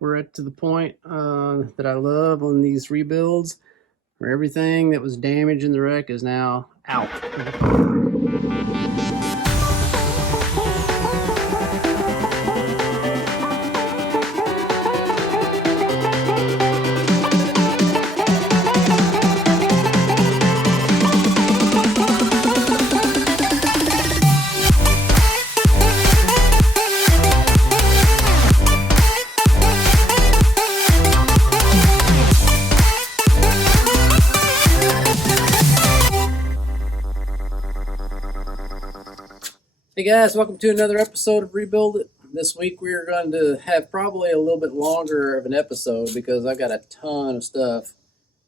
we're at to the point that I love on these rebuilds, where everything that was damaged in the wreck is now out. Hey guys, welcome to another episode of Rebuild It. This week we are going to have probably a little bit longer of an episode because I've got a ton of stuff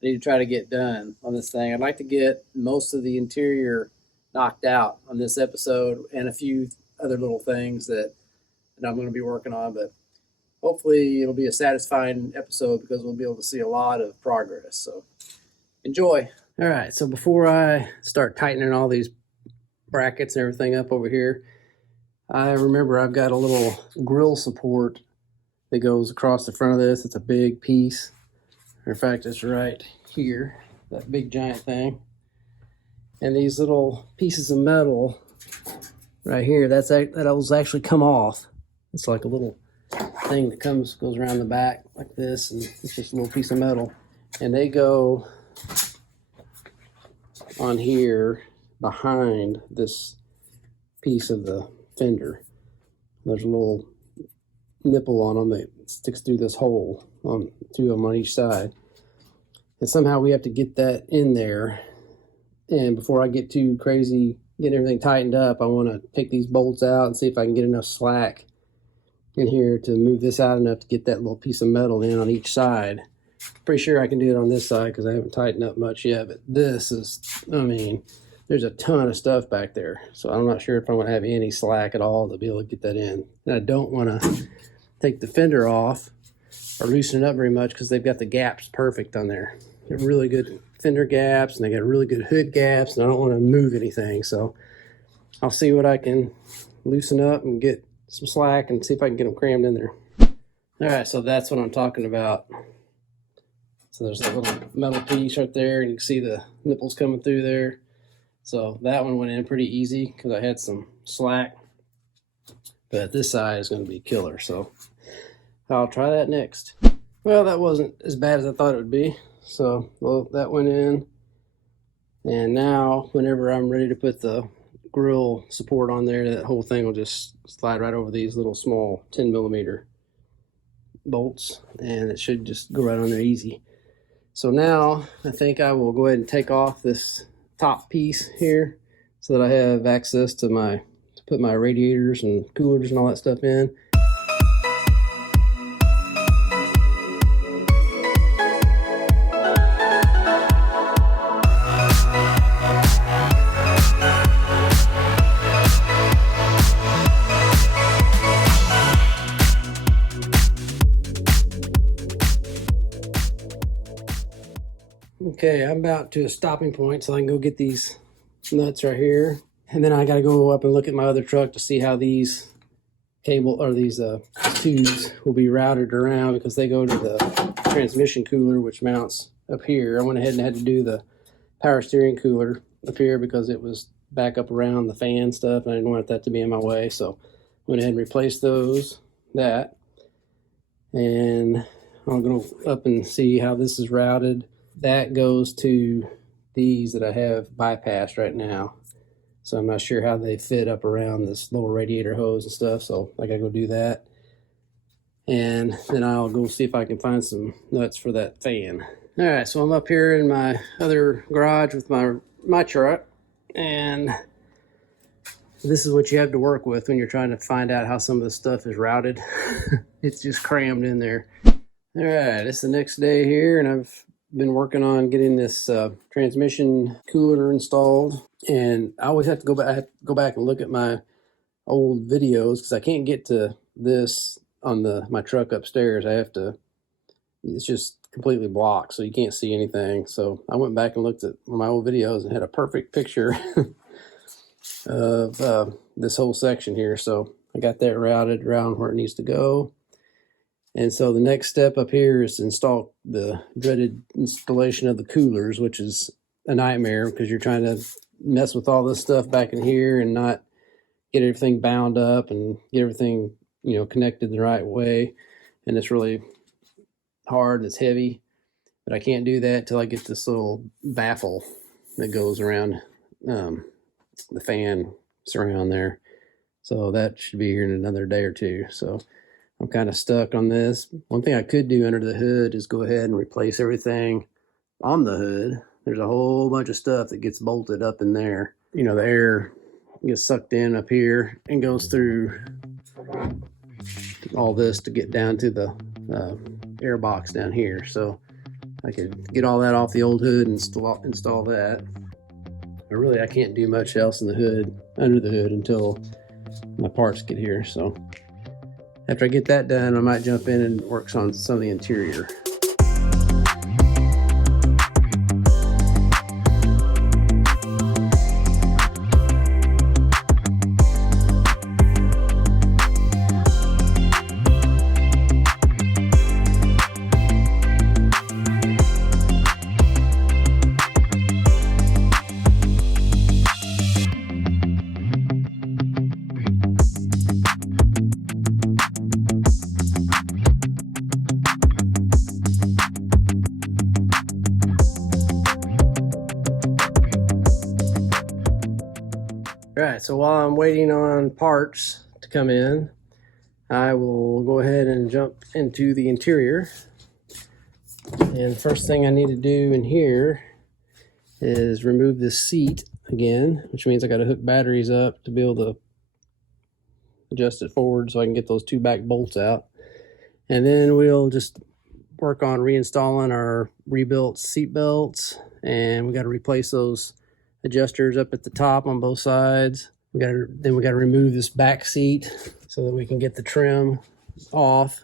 I need to try to get done on this thing. I'd like to get most of the interior knocked out on this episode and a few other little things that I'm going to be working on, but hopefully it'll be a satisfying episode because we'll be able to see a lot of progress. So enjoy. All right, so before I start tightening all these brackets and everything up over here, I remember I've got a little grill support that goes across the front of this. It's a big piece. In fact, it's right here, that big giant thing. And these little pieces of metal right here, those actually come off. It's like a little thing that goes around the back like this, and it's just a little piece of metal. And they go on here behind this piece of the fender. There's a little nipple on them that sticks through this hole, on two of them on each side. And somehow we have to get that in there. And before I get too crazy getting everything tightened up, I want to take these bolts out and see if I can get enough slack in here to move this out enough to get that little piece of metal in on each side. Pretty sure I can do it on this side because I haven't tightened up much yet, but this is, there's a ton of stuff back there, so I'm not sure if I'm going to have any slack at all to be able to get that in. And I don't want to take the fender off or loosen it up very much because they've got the gaps perfect on there. They're really good fender gaps, and they got really good hood gaps, and I don't want to move anything, so I'll see what I can loosen up and get some slack and see if I can get them crammed in there. All right, so that's what I'm talking about. So there's that little metal piece right there, and you can see the nipples coming through there. So that one went in pretty easy because I had some slack, but this side is going to be killer. So I'll try that next. Well, that wasn't as bad as I thought it would be. So that went in. And now whenever I'm ready to put the grill support on there, that whole thing will just slide right over these little small 10 millimeter bolts, and it should just go right on there easy. So now I think I will go ahead and take off this top piece here so that I have access to put my radiators and coolers and all that stuff in. Okay, I'm about to a stopping point, so I can go get these nuts right here. And then I got to go up and look at my other truck to see how these tubes will be routed around, because they go to the transmission cooler, which mounts up here. I went ahead and had to do the power steering cooler up here because it was back up around the fan stuff, and I didn't want that to be in my way. So I went ahead and replaced that. And I'm going to go up and see how this is routed. That goes to these that I have bypassed right now. So I'm not sure how they fit up around this little radiator hose and stuff. So I gotta go do that. And then I'll go see if I can find some nuts for that fan. All right, so I'm up here in my other garage with my truck. And this is what you have to work with when you're trying to find out how some of the stuff is routed. It's just crammed in there. All right, it's the next day here, and I've been working on getting this transmission cooler installed, and I always have to go back and look at my old videos because I can't get to this on my truck upstairs. It's just completely blocked, so you can't see anything. So I went back and looked at my old videos and had a perfect picture of this whole section here. So I got that routed around where it needs to go. And so the next step up here is to install the dreaded installation of the coolers, which is a nightmare because you're trying to mess with all this stuff back in here and not get everything bound up and get everything, you know, connected the right way. And it's really hard and it's heavy, but I can't do that till I get this little baffle that goes around the fan surround there. So that should be here in another day or two. So I'm kind of stuck on this. One thing I could do under the hood is go ahead and replace everything on the hood. There's a whole bunch of stuff that gets bolted up in there. You know, the air gets sucked in up here and goes through all this to get down to the air box down here. So I could get all that off the old hood and install that. But really, I can't do much else in the hood, under the hood, until my parts get here. So after I get that done, I might jump in and work on some of the interior. Alright, so while I'm waiting on parts to come in, I will go ahead and jump into the interior. And the first thing I need to do in here is remove this seat again, which means I got to hook batteries up to be able to adjust it forward so I can get those two back bolts out. And then we'll just work on reinstalling our rebuilt seat belts, and we got to replace those adjusters up at the top on both sides. Then we got to remove this back seat so that we can get the trim off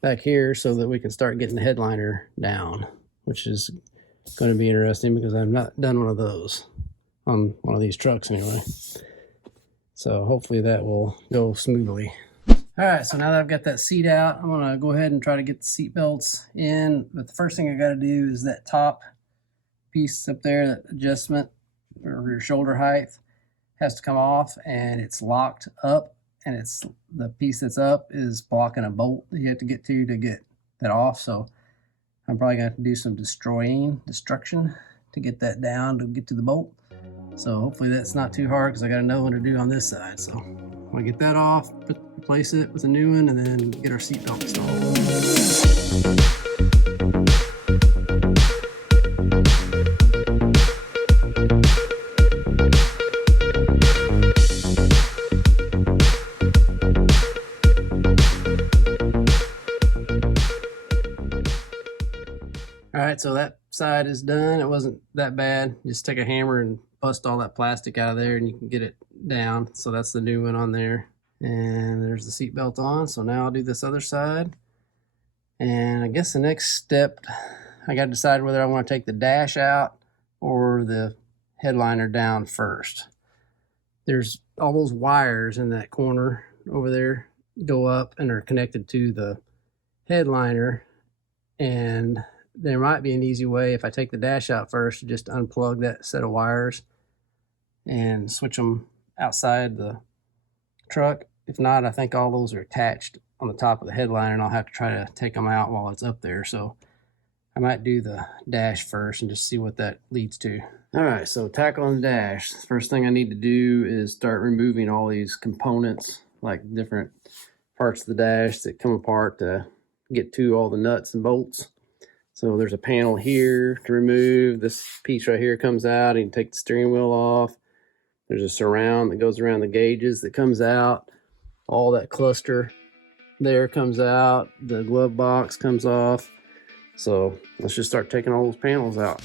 back here so that we can start getting the headliner down, which is going to be interesting because I've not done one of those on one of these trucks anyway. So hopefully that will go smoothly. All right, so now that I've got that seat out, I'm going to go ahead and try to get the seat belts in. But the first thing I got to do is that top piece up there, that adjustment or your shoulder height, has to come off, and it's locked up, and it's the piece that's up is blocking a bolt that you have to get that off. So I'm probably going to have to do some destruction to get that down to get to the bolt. So hopefully that's not too hard because I got another one to do on this side. So I'm going to get that off, replace it with a new one, and then get our seat belt installed. All right, so that side is done. It wasn't that bad. Just take a hammer and bust all that plastic out of there and you can get it down. So that's the new one on there. And there's the seat belt on. So now I'll do this other side. And I guess the next step, I got to decide whether I want to take the dash out or the headliner down first. There's all those wires in that corner over there go up and are connected to the headliner, and there might be an easy way if I take the dash out first to just unplug that set of wires and switch them outside the truck. If not, I think all those are attached on the top of the headliner and I'll have to try to take them out while it's up there. So I might do the dash first and just see what that leads to. All right, so tackling the dash. First thing I need to do is start removing all these components, like different parts of the dash that come apart to get to all the nuts and bolts. So there's a panel here to remove. This piece right here comes out. You can take the steering wheel off. There's a surround that goes around the gauges that comes out. All that cluster there comes out. The glove box comes off. So let's just start taking all those panels out.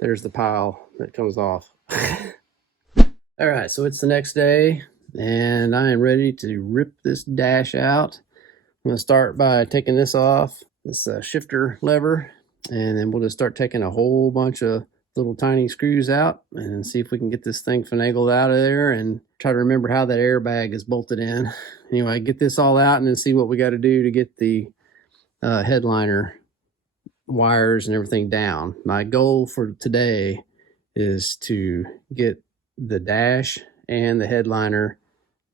there's the pile that comes off. All right, so it's the next day, and I am ready to rip this dash out. I'm going to start by taking this off, this shifter lever, and then we'll just start taking a whole bunch of little tiny screws out and see if we can get this thing finagled out of there and try to remember how that airbag is bolted in. Anyway, get this all out and then see what we got to do to get the headliner wires and everything down. My goal for today is to get the dash and the headliner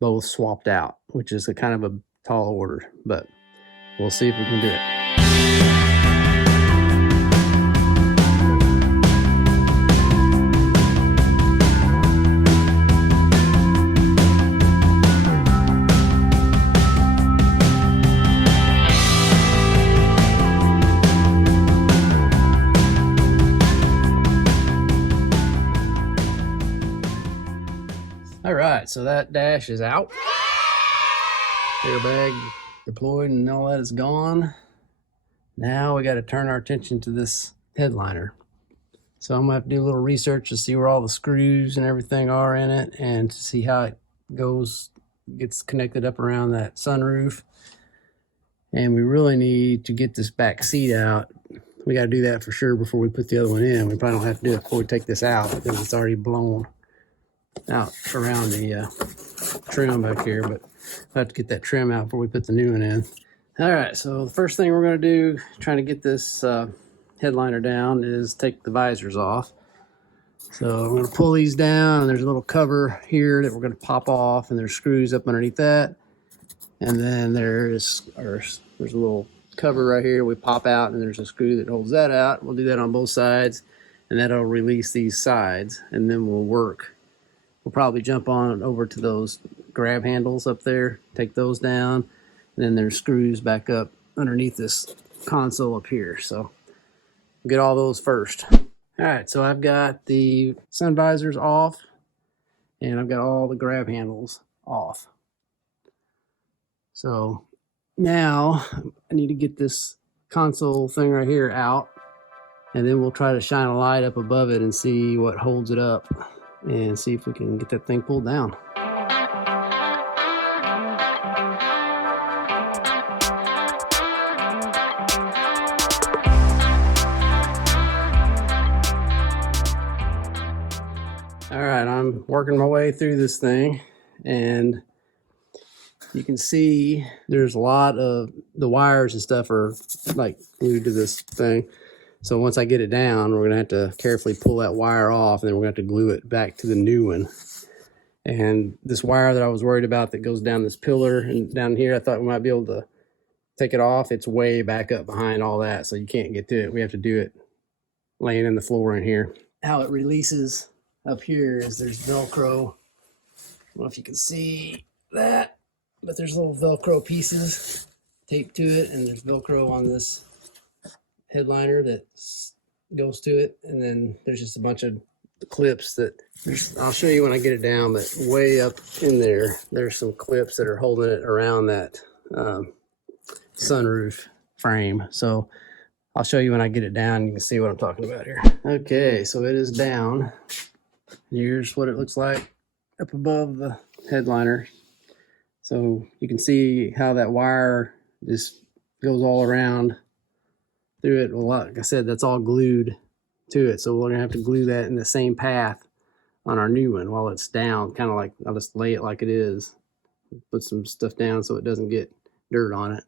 both swapped out, which is a kind of a tall order, but we'll see if we can do it. All right, so that dash is out. Airbag deployed and all that is gone. Now we got to turn our attention to this headliner. So I'm gonna have to do a little research to see where all the screws and everything are in it and to see how it gets connected up around that sunroof. And we really need to get this back seat out. We got to do that for sure before we put the other one in. We probably don't have to do it before we take this out because it's already blown out around the trim back here, but I have to get that trim out before we put the new one in. All right, so the first thing we're going to do, trying to get this headliner down, is take the visors off. So I'm going to pull these down, and there's a little cover here that we're going to pop off, and there's screws up underneath that. And then there's a little cover right here we pop out, and there's a screw that holds that out. We'll do that on both sides, and that'll release these sides, and then we'll work. We'll probably jump on over to those grab handles up there, take those down, and then there's screws back up underneath this console up here. So we'll get all those first. All right, so I've got the sun visors off, and I've got all the grab handles off. So now I need to get this console thing right here out, and then we'll try to shine a light up above it and see what holds it up and see if we can get that thing pulled down. All right, I'm working my way through this thing, and you can see there's a lot of the wires and stuff are like glued to this thing. So once I get it down, we're gonna have to carefully pull that wire off, and then we're gonna have to glue it back to the new one. And this wire that I was worried about that goes down this pillar and down here, I thought we might be able to take it off. It's way back up behind all that, so you can't get to it. We have to do it laying in the floor in here. How it releases up here is there's Velcro. I don't know if you can see that, but there's little Velcro pieces taped to it, and there's Velcro on this headliner that goes to it, and then there's just a bunch of clips that I'll show you when I get it down, but way up in there's some clips that are holding it around that sunroof frame. So I'll show you when I get it down. You can see what I'm talking about here. Okay, so it is down. Here's what it looks like up above the headliner. So you can see how that wire just goes all around through it. Well, like I said, that's all glued to it. So we're gonna have to glue that in the same path on our new one while it's down, kind of like, I'll just lay it like it is, put some stuff down so it doesn't get dirt on it.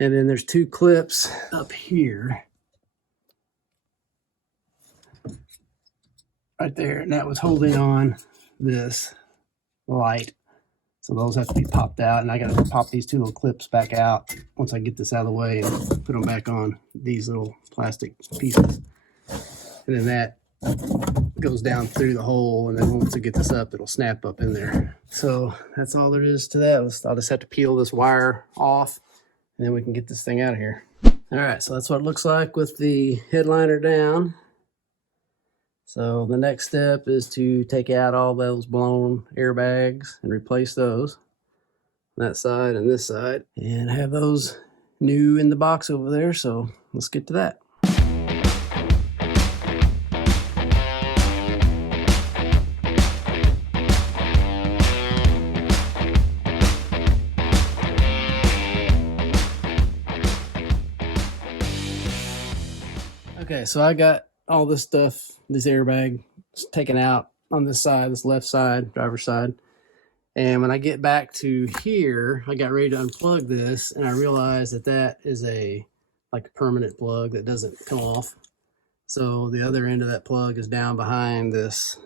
And then there's two clips up here, right there, and that was holding on this light. So those have to be popped out, and I got to pop these two little clips back out once I get this out of the way and put them back on these little plastic pieces. And then that goes down through the hole, and then once I get this up, it'll snap up in there. So that's all there is to that. I'll just have to peel this wire off, and then we can get this thing out of here. All right, so that's what it looks like with the headliner down. So the next step is to take out all those blown airbags and replace those, that side and this side, and have those new in the box over there. So let's get to that. Okay, so I got all this stuff, this airbag taken out on this side, this left side, driver's side. And when I get back to here, I got ready to unplug this, and I realized that that is like a permanent plug that doesn't come off. So the other end of that plug is down behind this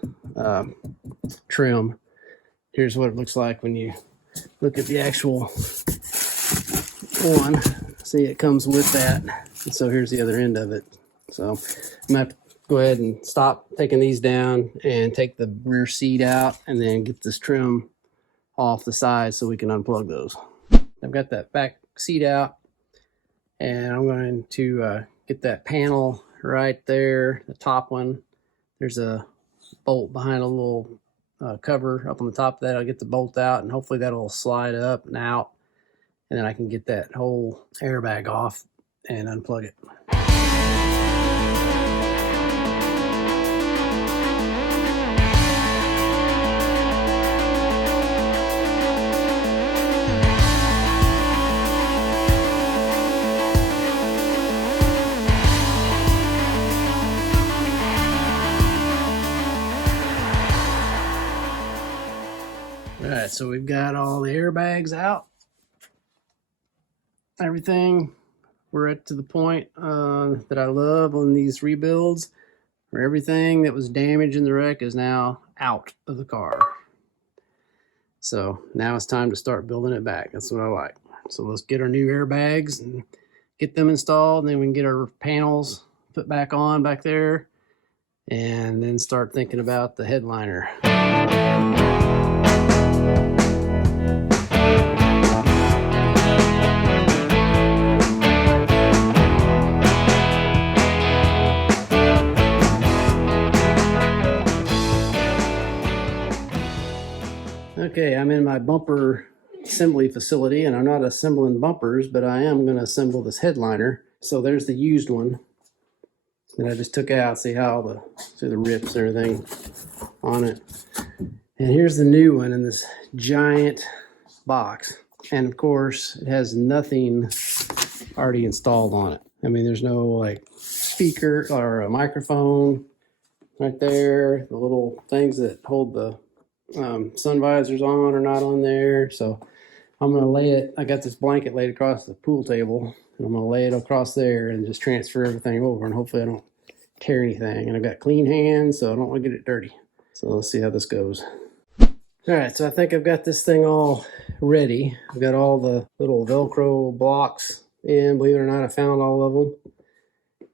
trim. Here's what it looks like when you look at the actual one. See, it comes with that. And so here's the other end of it. So I'm gonna have to go ahead and stop taking these down and take the rear seat out and then get this trim off the side so we can unplug those. I've got that back seat out, and I'm going to get that panel right there, the top one. There's a bolt behind a little cover up on the top of that. I'll get the bolt out, and hopefully that'll slide up and out, and then I can get that whole airbag off and unplug it. All right, so we've got all the airbags out, everything. We're at to the point that I love on these rebuilds, where everything that was damaged in the wreck is now out of the car. So now it's time to start building it back. That's what I like. So let's get our new airbags and get them installed, and then we can get our panels put back on back there, and then start thinking about the headliner. Okay, I'm in my bumper assembly facility, and I'm not assembling bumpers, but I am going to assemble this headliner. So there's the used one that I just took out. See how the rips and everything on it. And here's the new one in this giant box. And of course, it has nothing already installed on it. I mean, there's no like speaker or a microphone right there. The little things that hold the sun visors on are not on there. So I'm going to lay it, I got this blanket laid across the pool table, and I'm going to lay it across there and just transfer everything over, and hopefully I don't tear anything. And I've got clean hands, so I don't want to get it dirty. So let's see how this goes. All right, so I think I've got this thing all ready. I've got all the little Velcro blocks in. Believe it or not, I found all of them.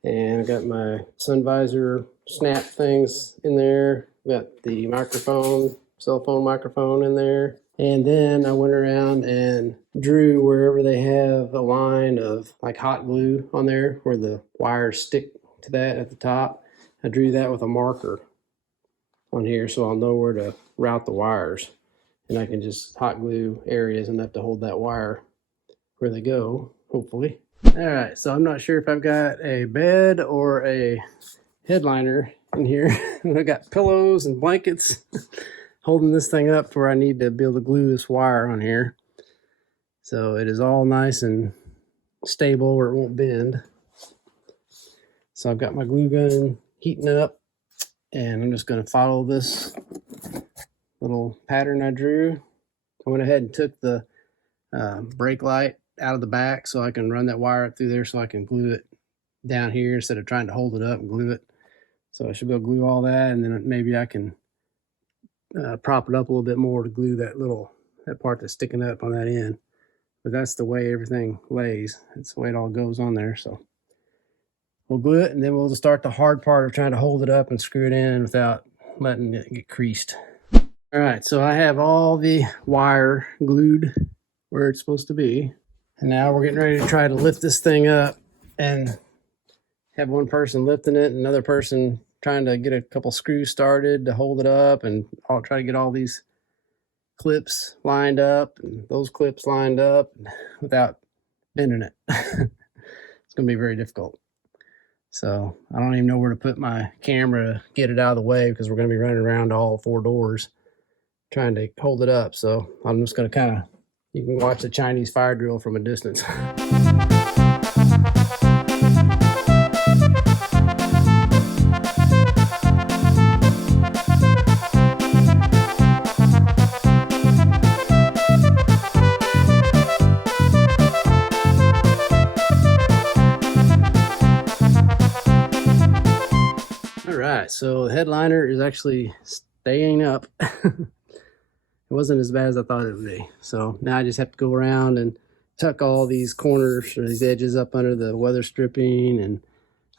And I've got my sun visor snap things in there. Got the microphone, cell phone microphone in there. And then I went around and drew wherever they have a line of like hot glue on there where the wires stick to that at the top. I drew that with a marker on here so I'll know where to route the wires. And I can just hot glue areas enough to hold that wire where they go, hopefully. All right, so I'm not sure if I've got a bed or a headliner in here. I've got pillows and blankets holding this thing up where I need to be able to glue this wire on here. So it is all nice and stable where it won't bend. So I've got my glue gun heating up, and I'm just going to follow this little pattern I drew. I went ahead and took the brake light out of the back so I can run that wire up through there so I can glue it down here instead of trying to hold it up and glue it. So I should be able to glue all that, and then maybe I can prop it up a little bit more to glue that part that's sticking up on that end. But that's the way everything lays. That's the way it all goes on there. So we'll glue it, and then we'll just start the hard part of trying to hold it up and screw it in without letting it get creased. All right, so I have all the wire glued where it's supposed to be. And now we're getting ready to try to lift this thing up and have one person lifting it, another person trying to get a couple screws started to hold it up, and I'll try to get all these clips lined up and those clips lined up without bending it. It's going to be very difficult. So I don't even know where to put my camera to get it out of the way because we're going to be running around all four doors trying to hold it up. So I'm just going to you can watch the Chinese fire drill from a distance. right, so the headliner is actually staying up. It wasn't as bad as I thought it would be. So now I just have to go around and tuck all these corners or these edges up under the weather stripping, and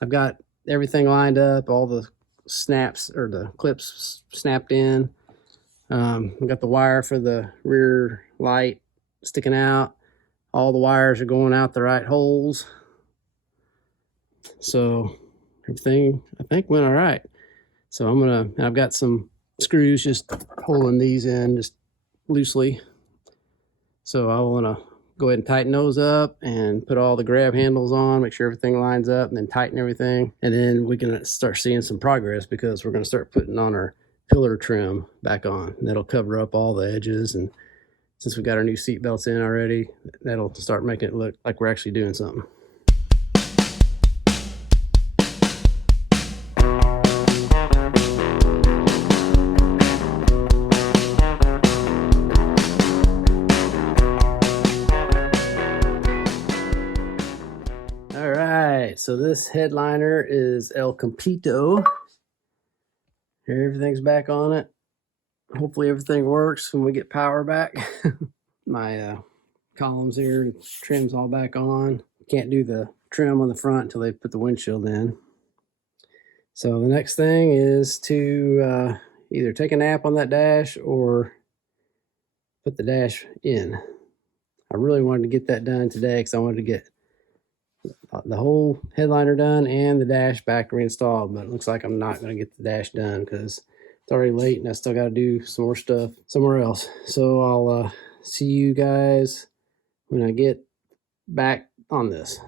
I've got everything lined up, all the snaps or the clips snapped in. I've got the wire for the rear light sticking out. All the wires are going out the right holes. So everything I think went all right. So I've got some screws just holding these in just loosely. So I want to go ahead and tighten those up and put all the grab handles on, make sure everything lines up, and then tighten everything. And then we can start seeing some progress, because we're going to start putting on our pillar trim back on. And that'll cover up all the edges. And since we got our new seat belts in already, that'll start making it look like we're actually doing something. So this headliner is El Campito. Everything's back on it. Hopefully everything works when we get power back. My columns here, trim's all back on. Can't do the trim on the front until they put the windshield in. So the next thing is to either take a nap on that dash or put the dash in. I really wanted to get that done today because I wanted to get the whole headliner done and the dash back reinstalled, but it looks like I'm not going to get the dash done because it's already late and I still got to do some more stuff somewhere else. So I'll see you guys when I get back on this.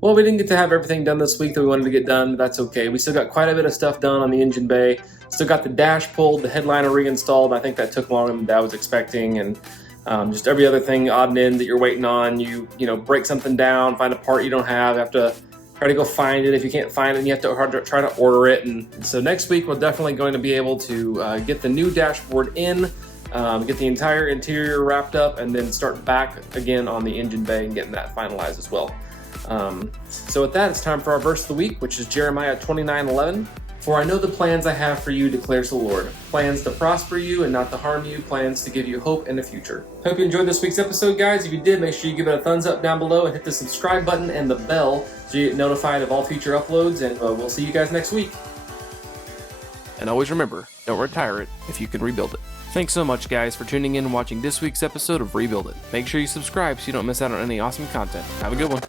Well, we didn't get to have everything done this week that we wanted to get done, but that's okay. We still got quite a bit of stuff done on the engine bay. Still got the dash pulled, the headliner reinstalled. I think that took longer than Dad was expecting, and just every other thing, odd and end that you're waiting on. You know, break something down, find a part you don't have to try to go find it. If you can't find it, you have to try to order it. And so next week, we're definitely going to be able to get the new dashboard in, get the entire interior wrapped up, and then start back again on the engine bay and getting that finalized as well. So with that, it's time for our verse of the week, which is Jeremiah 29:11. For I know the plans I have for you, declares the Lord. Plans to prosper you and not to harm you, plans to give you hope and a future. Hope you enjoyed this week's episode, guys. If you did, make sure you give it a thumbs up down below and hit the subscribe button and the bell so you get notified of all future uploads, and we'll see you guys next week. And always remember, don't retire it if you can rebuild it. Thanks so much, guys, for tuning in and watching this week's episode of Rebuild It. Make sure you subscribe so you don't miss out on any awesome content. Have a good one.